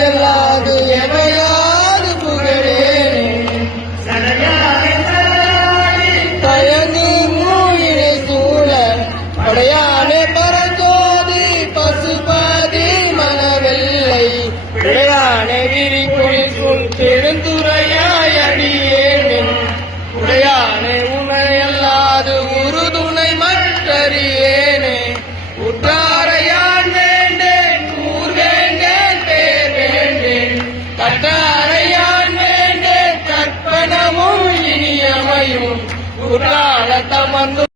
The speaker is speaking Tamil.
எல்லாது எவையாது புகழேனே தயங்கும் மூயினை சூழ படையானே பரஞ்சோதி பசுபதி மனவெல்லை உடையானே விரிக்குள் சூழ் பெருந்துரையாய் அடியேனும் உடையானே உனையல்லாது உறுதுணை மற்றறியேனே உற்றாரையான் வேண்டேன் ஊர் வேண்டேன் பேர் வேண்டேன் கட்டாரையான் வேண்டேன் கற்பனமும் இனியமையும் குற்றால தமர்ந்து